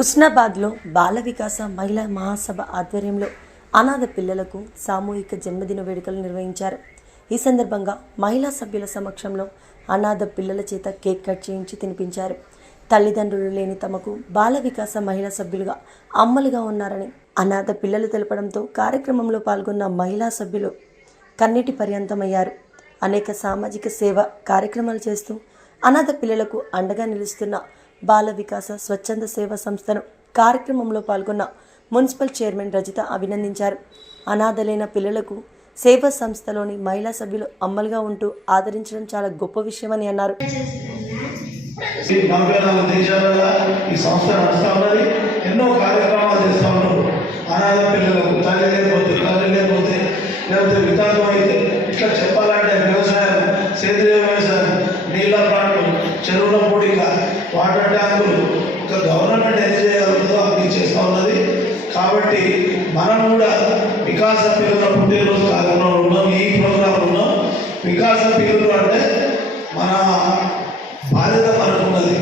హుస్నాబాద్లో బాల వికాస మహిళా మహాసభ ఆధ్వర్యంలో అనాథ పిల్లలకు సామూహిక జన్మదిన వేడుకలు నిర్వహించారు. ఈ సందర్భంగా మహిళా సభ్యుల సమక్షంలో అనాథ పిల్లల చేత కేక్ కట్ చేయించి తినిపించారు. తల్లిదండ్రులు లేని తమకు బాల వికాస మహిళా సభ్యులుగా అమ్మలుగా ఉన్నారని అనాథ పిల్లలు తెలపడంతో కార్యక్రమంలో పాల్గొన్న మహిళా సభ్యులు కన్నీటి పర్యంతమయ్యారు. అనేక సామాజిక సేవ కార్యక్రమాలు చేస్తూ అనాథ పిల్లలకు అండగా నిలుస్తున్న బాల వికాస స్వచ్ఛంద సేవా సంస్థను కార్యక్రమంలో పాల్గొన్న మున్సిపల్ చైర్మన్ రజిత అభినందించారు. అనాథలైన పిల్లలకు సేవా సంస్థలోని మహిళా సభ్యులు అమ్మలుగా ఉంటూ ఆదరించడం చాలా గొప్ప విషయమని అన్నారు. ఈ సంస్థ ఉన్నది. ఎన్నో కార్యక్రమాలు చేస్తా ఉన్నారు. అనాథ పిల్లలకు తల్లి కాబట్టి మనం కూడా వికాస పిల్లల పుట్టినరోజు కార్యక్రమంలో ఉన్నాం ఈ ప్రోగ్రాంలో ఉన్నాం. వికాస పిల్లలు అంటే మన బాధ్యత మనకు ఉన్నది.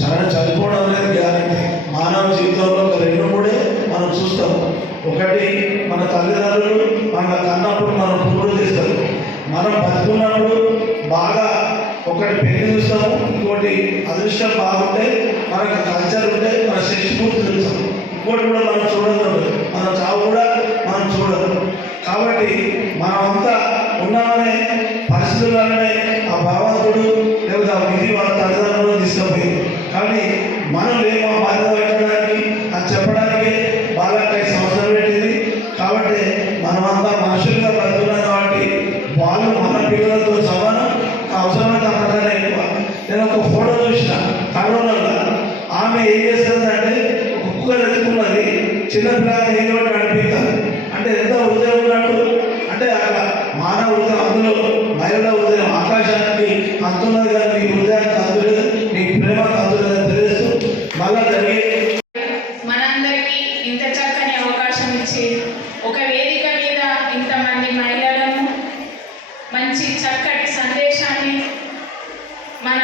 చాలా చనిపోవడం అనేది గ్యారంటీ మానవ జీవితంలో ఒక రెండు మూడే మనం చూస్తాం ఒకటి మన తల్లిదండ్రులు మన కన్నప్పుడు మనం పూర్తి చేస్తారు మనం బతుకున్నప్పుడు బాగా ఒకటి పెళ్ళి చూస్తాము ఇంకోటి అదృష్టం బాగుంటే మనకు కల్చర్ ఉంటే మన శక్తి పూర్తి తెలుస్తాం ఇంకోటి కూడా కాబట్టి మనమంతా ఉన్నామనే పరిస్థితులనే ఆ భగవంతుడు లేదా ఆ విధి వాళ్ళ తల్లిదండ్రులు తీసుకుపోయి కానీ మనం లేమో బాధ్యత పెట్టడానికి అది చెప్పడానికి బాలకై సంవత్సరం పెట్టింది. కాబట్టి మనమంతా మనుషులుగా బతుకున్నాం కాబట్టి వాళ్ళు మన పిల్లలతో సమానం. అవసరమైన అంతకన్నా ఎక్కువ. నేను ఒక ఫోటో చూసిన కరోనాలో ఆమె ఏం చేస్తుందంటే అంటే కుక్కర్ ఎదుర్కొన్నది చిన్నపిల్లలు ఏదో ఒకటి నడిపిస్తారు అంటే ఎంత హృదయం ఉన్నట్టు అంటే అక్కడ మానవ అందులో మహిళల హృదయం ఆకాశానికి అంతున్నది కానీ మీ హృదయానికి అందులేదు మీ ప్రేమకు అందులేదని తెలుస్తూ మళ్ళా జరిగే మనందరికీ ఇంత చక్కని అవకాశం ఇచ్చి ఒక వేదిక మీద ఇంతమంది మహిళలను మంచి చక్కటి సందేశాన్ని మన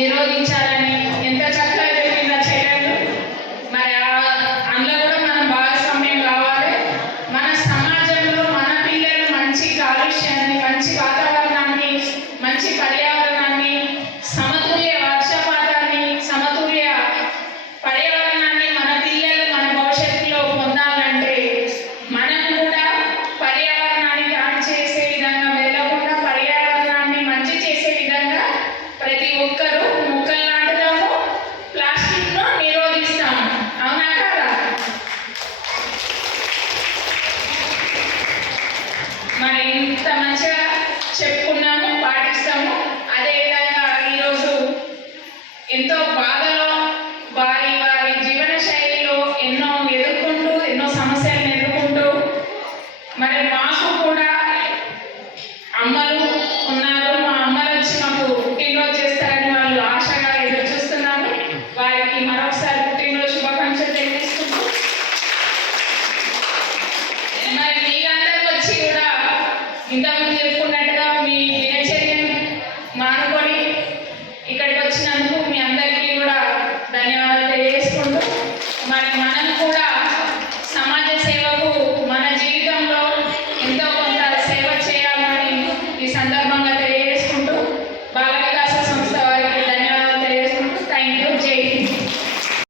నిరోధించాలని మాకు కూడా అమ్మలు